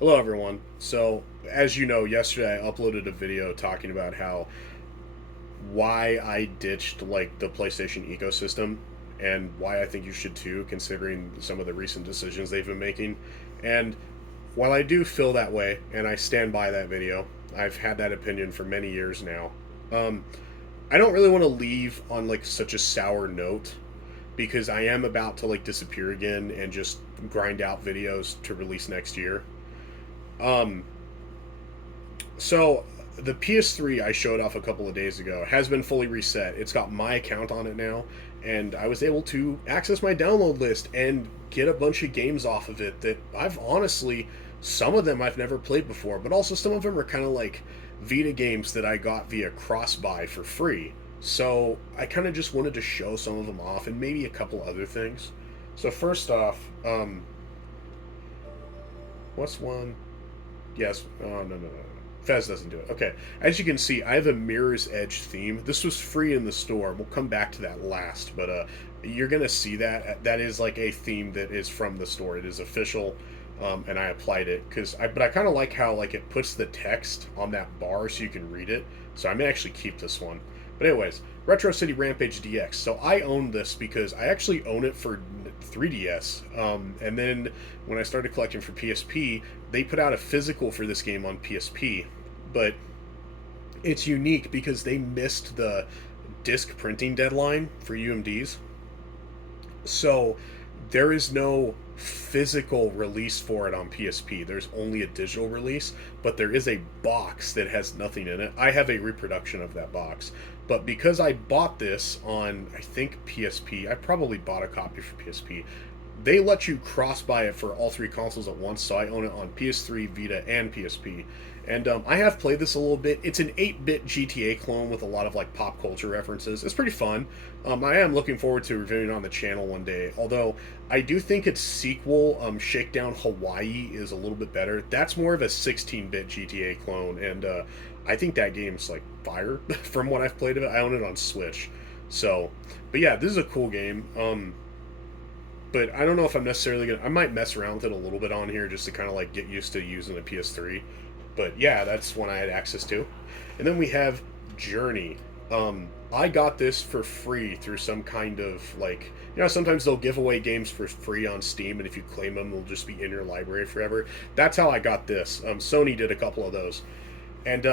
Hello, everyone. So, as you know, yesterday I uploaded a video talking about why I ditched like the PlayStation ecosystem and why I think you should too, considering some of the recent decisions they've been making. And while I do feel that way, and I stand by that video, I've had that opinion for many years now. Um, I don't really want to leave on like such a sour note because I am about to like disappear again and just grind out videos to release next year. Um, So the PS3 I showed off a couple of days ago has been fully reset. It's got my account on it now, and I was able to access my download list and get a bunch of games off of it that I've honestly, some of them I've never played before, but also some of them are kind of like Vita games that I got via cross buy for free. So I kind of just wanted to show some of them off and maybe a couple other things. So first off, what's one? Yes. Oh, no. Fez doesn't do it. Okay. As you can see, I have a Mirror's Edge theme. This was free in the store. We'll come back to that last, but you're gonna see that that is like a theme that is from the store. It is official, and I applied it but I kind of like how like it puts the text on that bar so you can read it. So I may actually keep this one. But anyways, Retro City Rampage DX. So I own this because I actually own it for 3DS. And then when I started collecting for PSP, they put out a physical for this game on PSP. But it's unique because they missed the disc printing deadline for UMDs. So there is no physical release for it on PSP. There's only a digital release, but there is a box that has nothing in it. I have a reproduction of that box. But because I bought this on, I think, PSP, I probably bought a copy for PSP. They let you cross buy it for all three consoles at once, so I own it on PS3, Vita, and PSP. And I have played this a little bit. It's an 8-bit GTA clone with a lot of like pop culture references. It's pretty fun. I am looking forward to reviewing it on the channel one day. Although I do think its sequel, Shakedown Hawaii, is a little bit better. That's more of a 16-bit GTA clone, and I think that game's like fire from what I've played of it. I own it on Switch, so. But yeah, this is a cool game. But I don't know if I'm necessarily gonna. I might mess around with it a little bit on here just to kind of like get used to using the PS3. But yeah, that's one I had access to. And then we have Journey. I got this for free through some kind of like, sometimes they'll give away games for free on Steam, and if you claim them, they'll just be in your library forever. That's how I got this. Sony did a couple of those, and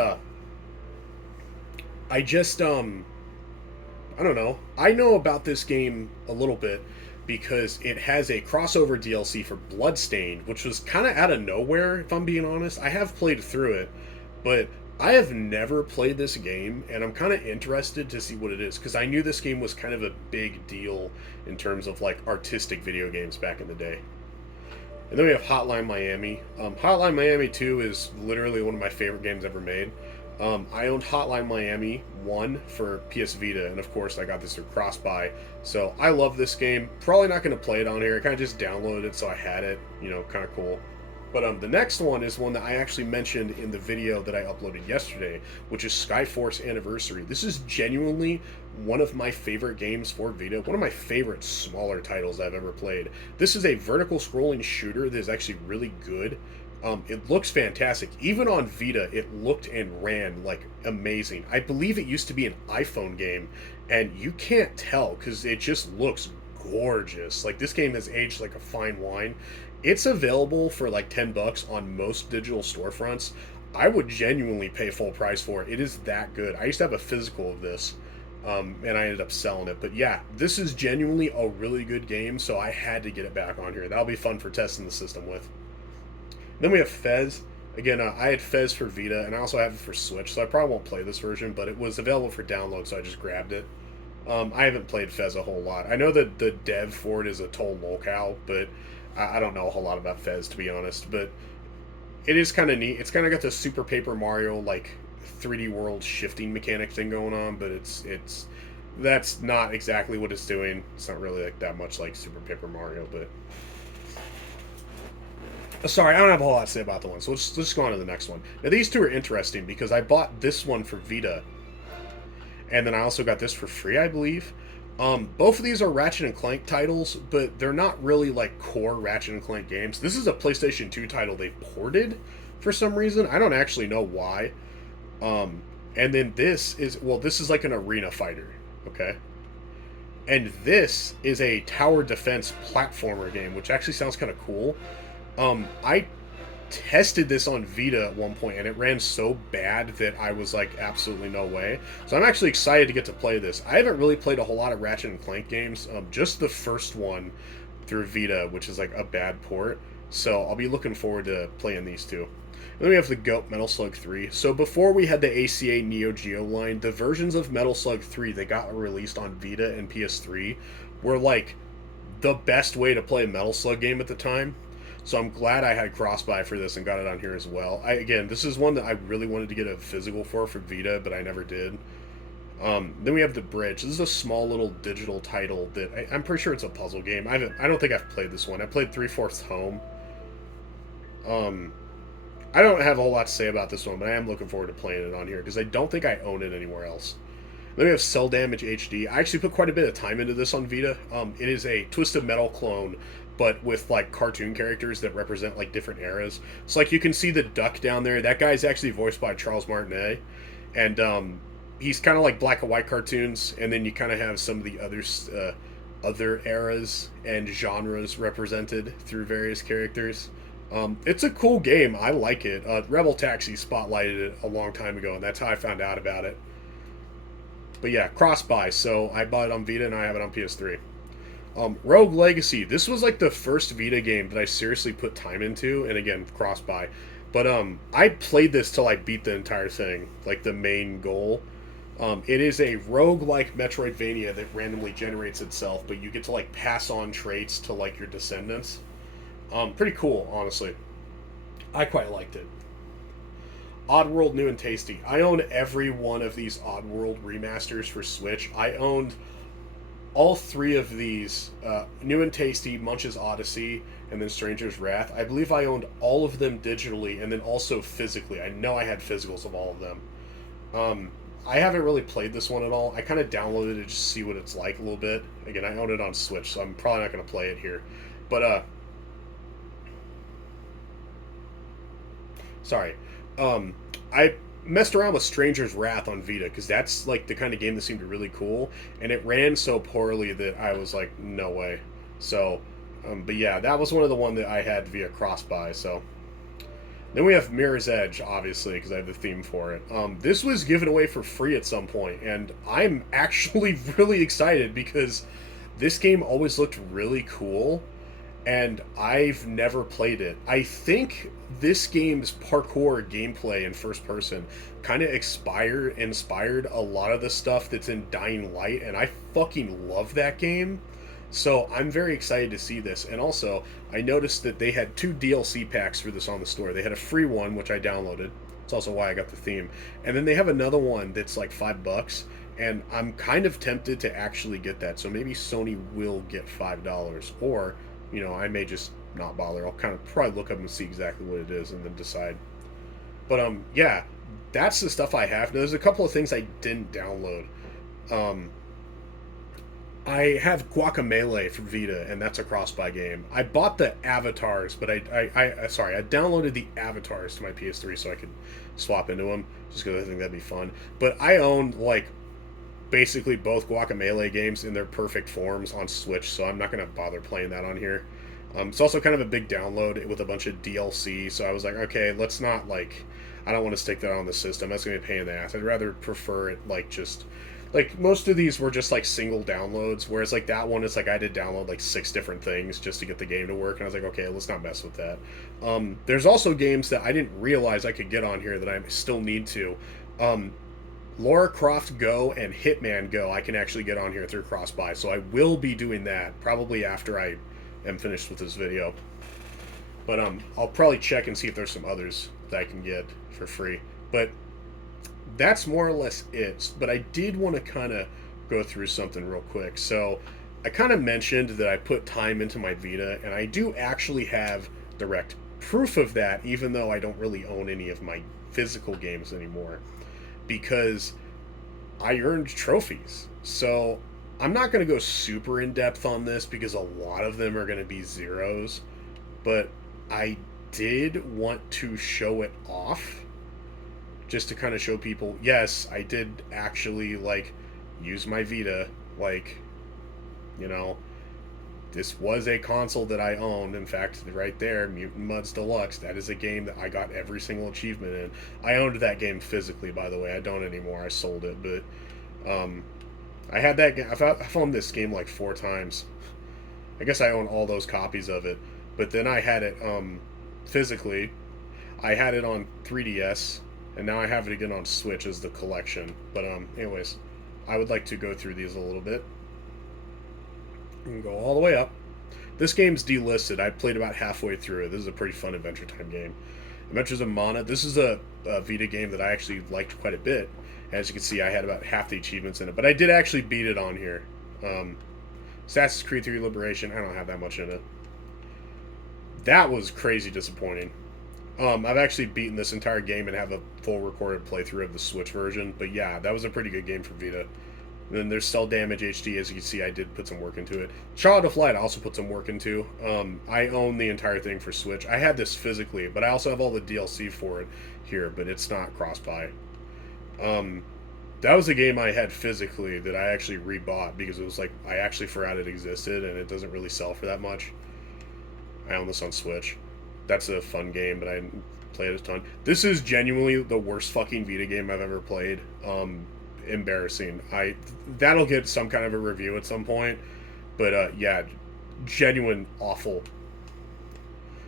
I just I don't know. I know about this game a little bit because it has a crossover DLC for Bloodstained, which was kind of out of nowhere, if I'm being honest. I have played through it, but I have never played this game, and I'm kind of interested to see what it is because I knew this game was kind of a big deal in terms of like artistic video games back in the day. And then we have Hotline Miami. Hotline Miami 2 is literally one of my favorite games ever made. I owned Hotline Miami 1 for PS Vita, and of course I got this through cross-buy. So I love this game. Probably not going to play it on here. I kind of just downloaded it, so I had it. Kind of cool. But the next one is one that I actually mentioned in the video that I uploaded yesterday, which is Skyforce Anniversary. This is genuinely one of my favorite games for Vita, one of my favorite smaller titles I've ever played. This is a vertical scrolling shooter that is actually really good. It looks fantastic. Even on Vita, it looked and ran like amazing. I believe it used to be an iPhone game, and you can't tell because it just looks gorgeous. Like, this game has aged like a fine wine. It's available for like $10 on most digital storefronts. I would genuinely pay full price for it. It is that good. I used to have a physical of this, and I ended up selling it. But yeah, this is genuinely a really good game, so I had to get it back on here. That'll be fun for testing the system with. Then we have Fez. Again, I had Fez for Vita, and I also have it for Switch, so I probably won't play this version, but it was available for download, so I just grabbed it. I haven't played Fez a whole lot. I know that the dev for it is a Toll Locale, but I don't know a whole lot about Fez, to be honest. But it is kind of neat. It's kind of got the Super Paper Mario, like, 3D world shifting mechanic thing going on, but that's not exactly what it's doing. It's not really like that much like Super Paper Mario, but sorry, I don't have a whole lot to say about the one, so let's go on to the next one. Now, these two are interesting because I bought this one for Vita, and then I also got this for free, I believe. Both of these are Ratchet and Clank titles, but they're not really like core Ratchet and Clank games. This is a PlayStation 2 title they ported for some reason. I don't actually know why. Um, and then this is like an arena fighter, okay? And this is a tower defense platformer game, which actually sounds kind of cool. I tested this on Vita at one point, and it ran so bad that I was like, absolutely no way. So I'm actually excited to get to play this. I haven't really played a whole lot of Ratchet and Clank games, just the first one through Vita, which is like a bad port. So I'll be looking forward to playing these two. Then we have the GOAT Metal Slug 3. So before we had the ACA Neo Geo line, the versions of Metal Slug 3 that got released on Vita and PS3 were like the best way to play a Metal Slug game at the time. So I'm glad I had cross-buy for this and got it on here as well. Again, this is one that I really wanted to get a physical for Vita, but I never did. Then we have The Bridge. This is a small little digital title that I'm pretty sure it's a puzzle game. I don't think I've played this one. I played 3/4 Home. I don't have a whole lot to say about this one, but I am looking forward to playing it on here because I don't think I own it anywhere else. Then we have Cell Damage HD. I actually put quite a bit of time into this on Vita. It is a Twisted Metal clone, but with like cartoon characters that represent like different eras. So like you can see the duck down there. That guy's actually voiced by Charles Martinet, and he's kind of like black and white cartoons. And then you kind of have some of the other eras and genres represented through various characters. It's a cool game. I like it. Rebel Taxi spotlighted it a long time ago, and that's how I found out about it. But yeah, cross-buy. So I bought it on Vita, and I have it on PS3. Rogue Legacy. This was like the first Vita game that I seriously put time into, and again, cross-buy. But I played this till I beat the entire thing, like the main goal. It is a rogue-like Metroidvania that randomly generates itself, but you get to like pass on traits to like your descendants. Pretty cool, honestly. I quite liked it. Oddworld New and Tasty. I own every one of these Oddworld remasters for Switch. I owned all three of these, New and Tasty, Munch's Odyssey, and then Stranger's Wrath. I believe I owned all of them digitally and then also physically. I know I had physicals of all of them. I haven't really played this one at all. I kind of downloaded it to just see what it's like a little bit. Again, I own it on Switch, so I'm probably not going to play it here. But, sorry. I messed around with Stranger's Wrath on Vita because that's like the kind of game that seemed really cool, and it ran so poorly that I was like, no way. So, but yeah, that was one of the one that I had via cross-buy. So then we have Mirror's Edge, obviously, because I have the theme for it. This was given away for free at some point, and I'm actually really excited because this game always looked really cool, and I've never played it. I think this game's parkour gameplay in first person kind of inspired a lot of the stuff that's in Dying Light, and I fucking love that game. So I'm very excited to see this. And also, I noticed that they had 2 DLC packs for this on the store. They had a free one, which I downloaded. It's also why I got the theme. And then they have another one that's like $5, and I'm kind of tempted to actually get that. So maybe Sony will get $5, or I may just not bother. I'll kind of probably look up and see exactly what it is and then decide. But yeah, that's the stuff I have. Now, there's a couple of things I didn't download. I have Guacamelee for Vita, and that's a cross-buy game. I bought the avatars, but I downloaded the avatars to my PS3 so I could swap into them, just because I think that'd be fun. But I own like basically both Guacamelee games in their perfect forms on Switch, so I'm not going to bother playing that on here. It's also kind of a big download with a bunch of DLC, so I was like, okay, let's not like, I don't want to stick that on the system. That's going to be a pain in the ass. I'd rather prefer it like just, like most of these were just like single downloads, whereas like that one is like I had to download like 6 different things just to get the game to work, and I was like, okay, let's not mess with that. There's also games that I didn't realize I could get on here that I still need to. Lara Croft Go and Hitman Go I can actually get on here through cross-buy, so I will be doing that probably after I am finished with this video. But I'll probably check and see if there's some others that I can get for free. But that's more or less it. But I did want to kind of go through something real quick. So I kind of mentioned that I put time into my Vita, and I do actually have direct proof of that, even though I don't really own any of my physical games anymore, because I earned trophies. So I'm not going to go super in depth on this because a lot of them are going to be zeros, but I did want to show it off just to kind of show people, yes, I did actually like use my Vita. Like, you know, this was a console that I owned. In fact, right there, Mutant Mudds Deluxe, that is a game that I got every single achievement in. I owned that game physically, by the way. I don't anymore. I sold it, but I had that game. I found this game like 4 times. I guess I own all those copies of it. But then I had it physically. I had it on 3DS, and now I have it again on Switch as the collection. But anyways, I would like to go through these a little bit. We can go all the way up. This game's delisted. I played about halfway through it. This is a pretty fun Adventure Time game. Adventures of Mana. This is a Vita game that I actually liked quite a bit. As you can see, I had about half the achievements in it, but I did actually beat it on here. Assassin's Creed 3 Liberation. I don't have that much in it. That was crazy disappointing. I've actually beaten this entire game and have a full recorded playthrough of the Switch version. But yeah, that was a pretty good game for Vita. And then there's Cell Damage HD. As you can see, I did put some work into it. Child of Light I also put some work into. I own the entire thing for Switch. I had this physically, but I also have all the DLC for it here, but it's not cross-buy. That was a game I had physically that I actually rebought because it was like I actually forgot it existed and it doesn't really sell for that much. I own this on Switch. That's a fun game, but I didn't play it a ton. This is genuinely the worst fucking Vita game I've ever played. Embarrassing. That'll get some kind of a review at some point, but yeah, genuine awful.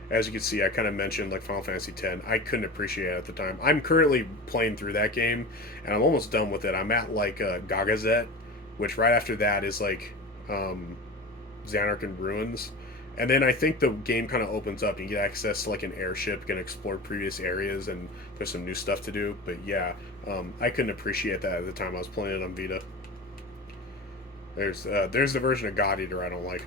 As you can see, I kind of mentioned like Final Fantasy X. I couldn't appreciate it at the time. I'm currently playing through that game, and I'm almost done with it. I'm at like Gagazet, which right after that is like Xanark and Ruins. And then I think the game kind of opens up. You get access to like an airship, you can explore previous areas, and there's some new stuff to do. But yeah, I couldn't appreciate that at the time I was playing it on Vita. There's the version of God Eater I don't like.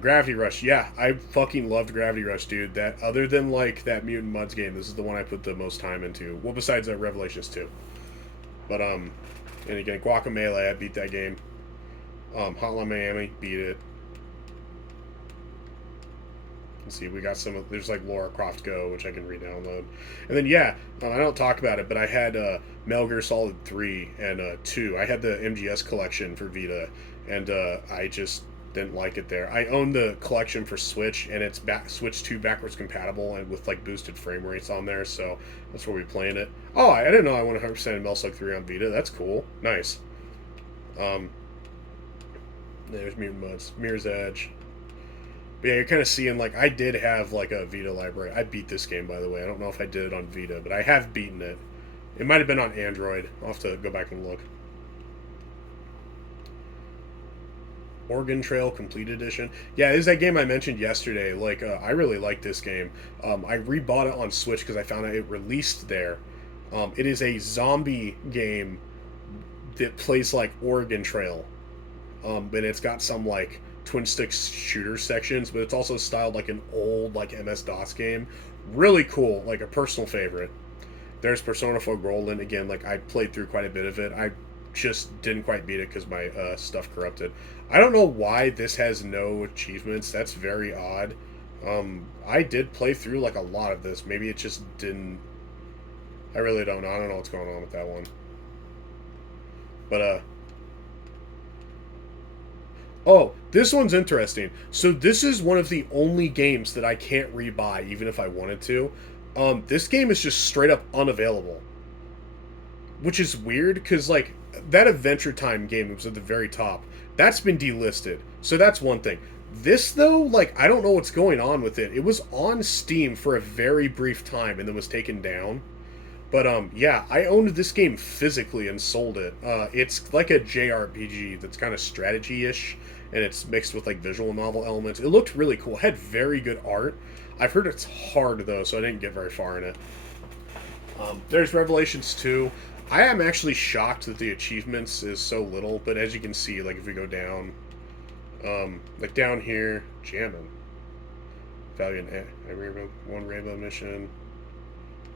Gravity Rush, yeah, I fucking loved Gravity Rush, dude. That other than like that Mutant Mudds game, this is the one I put the most time into. Well, besides Revelations 2. But and again, Guacamelee, I beat that game. Hotline Miami, beat it. Let's see, we got some of, there's like Lara Croft Go, which I can re-download. And then yeah, I don't talk about it, but I had Metal Gear Solid 3 and 2. I had the MGS collection for Vita, and I just didn't like it there. I own the collection for Switch, and it's Switch 2 backwards compatible and with like boosted frame rates on there, so that's where we're playing it. Oh, I didn't know I went 100% in Metal Slug 3 on Vita. That's cool. Nice. There's Mutant Mudds. Mirror's Edge. But yeah, you're kind of seeing, like, I did have, like, a Vita library. I beat this game, by the way. I don't know if I did it on Vita, but I have beaten it. It might have been on Android. I'll have to go back and look. Oregon Trail Complete Edition. Yeah, this is that game I mentioned yesterday. Like, I really like this game. I rebought it on Switch because I found out it released there. It is a zombie game that plays like Oregon Trail. But it's got some, like, twin stick shooter sections, but it's also styled like an old like MS-DOS game. Really cool, like a personal favorite. There's Persona 4 Golden again. Like I played through quite a bit of it. I just didn't quite beat it because my stuff corrupted. I don't know why this has no achievements. That's very odd. I did play through like a lot of this. Maybe it just didn't. I really don't know. I don't know what's going on with that one. But oh, this one's interesting. So this is one of the only games that I can't rebuy, even if I wanted to. This game is just straight up unavailable, which is weird because like that Adventure Time game was at the very top. That's been delisted, so that's one thing. This though, like I don't know what's going on with it. It was on Steam for a very brief time and then was taken down. But yeah, I owned this game physically and sold it. It's like a JRPG that's kind of strategy-ish, and it's mixed with like visual novel elements. It looked really cool. It had very good art. I've heard it's hard though, so I didn't get very far in it. There's Revelations 2. I am actually shocked that the achievements is so little, but as you can see, like if we go down, like down here, jamming. Valiant, one rainbow mission.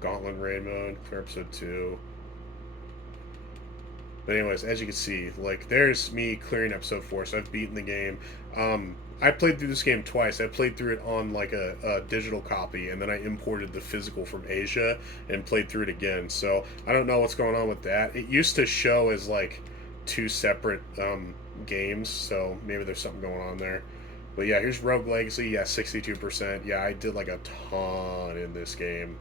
Gauntlet raid mode, clear episode 2. But anyways, as you can see, like there's me clearing episode 4, so I've beaten the game. I played through this game twice. I played through it on like a digital copy, and then I imported the physical from Asia and played through it again. So I don't know what's going on with that. It used to show as like two separate games, so maybe there's something going on there. But yeah, here's Rogue Legacy. Yeah, 62%. Yeah, I did like a ton in this game.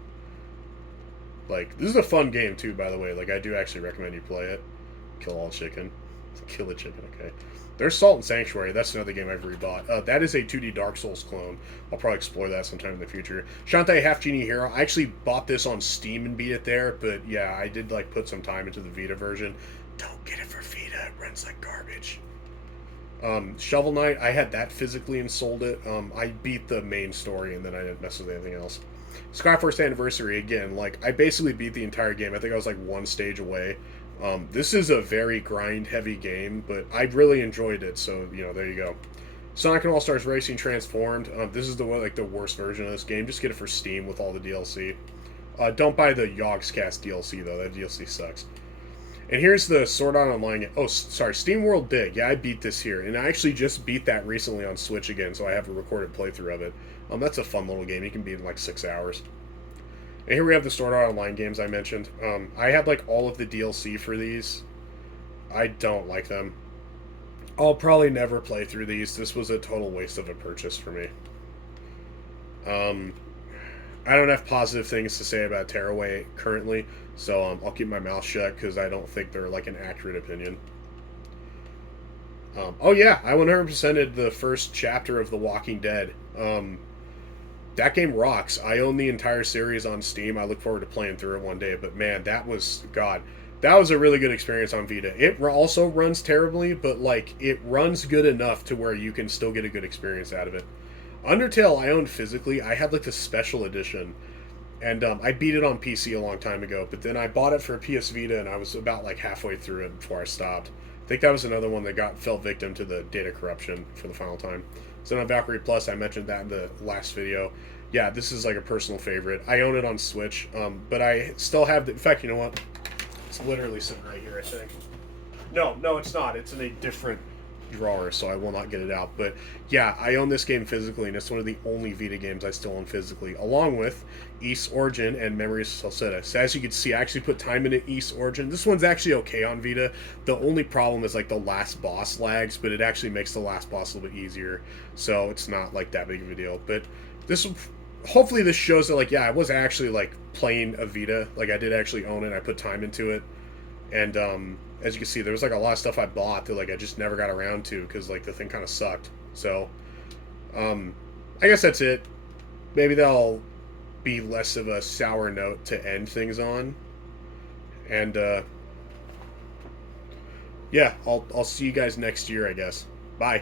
Like, this is a fun game too, by the way. Like, I do actually recommend you play it. Kill all chicken. Kill the chicken, okay. There's Salt and Sanctuary. That's another game I've rebought. That is a 2D Dark Souls clone. I'll probably explore that sometime in the future. Shantae Half Genie Hero. I actually bought this on Steam and beat it there, but yeah, I did like put some time into the Vita version. Don't get it for Vita. It runs like garbage. Shovel Knight, I had that physically and sold it. I beat the main story and then I didn't mess with anything else. Skyforce Anniversary, again, like, I basically beat the entire game. I think I was like one stage away. This is a very grind-heavy game, but I really enjoyed it, so, you know, there you go. Sonic and All-Stars Racing Transformed. This is the worst version of this game. Just get it for Steam with all the DLC. Don't buy the Yogscast DLC, though. That DLC sucks. And here's the Sword Art Online. Oh, sorry, Steam World Dig. Yeah, I beat this here, and I actually just beat that recently on Switch again, so I have a recorded playthrough of it. That's a fun little game. You can beat it in like 6 hours. And here we have the Sword Art Online games I mentioned. I had like all of the DLC for these. I don't like them. I'll probably never play through these. This was a total waste of a purchase for me. I don't have positive things to say about Tearaway currently, so I'll keep my mouth shut because I don't think they're like an accurate opinion. Oh yeah, I 100%ed the first chapter of The Walking Dead. That game rocks. I own the entire series on Steam. I look forward to playing through it one day. But man, that was that was a really good experience on Vita. It also runs terribly, but like it runs good enough to where you can still get a good experience out of it. Undertale I owned physically. I had like the special edition, and I beat it on PC a long time ago. But then I bought it for a PS Vita, and I was about like halfway through it before I stopped. I think that was another one that fell victim to the data corruption for the final time. So on Valkyrie Plus, I mentioned that in the last video. Yeah, this is like a personal favorite. I own it on Switch, but I still have the. In fact, you know what? It's literally sitting right here, I think. No, it's not. It's in a different drawer, so I will not get it out. But yeah, I own this game physically, and it's one of the only Vita games I still own physically, along with East Origin and Memories of Celceta. So as you can see, I actually put time into East Origin. This one's actually okay on Vita. The only problem is like the last boss lags, but it actually makes the last boss a little bit easier, so it's not like that big of a deal. But this, hopefully this shows that like, yeah, I was actually like playing a Vita. Like I did actually own it. I put time into it, and as you can see, there was like a lot of stuff I bought that like I just never got around to because like the thing kind of sucked. So I guess that's it. Maybe that'll be less of a sour note to end things on. And yeah, I'll see you guys next year, I guess. Bye.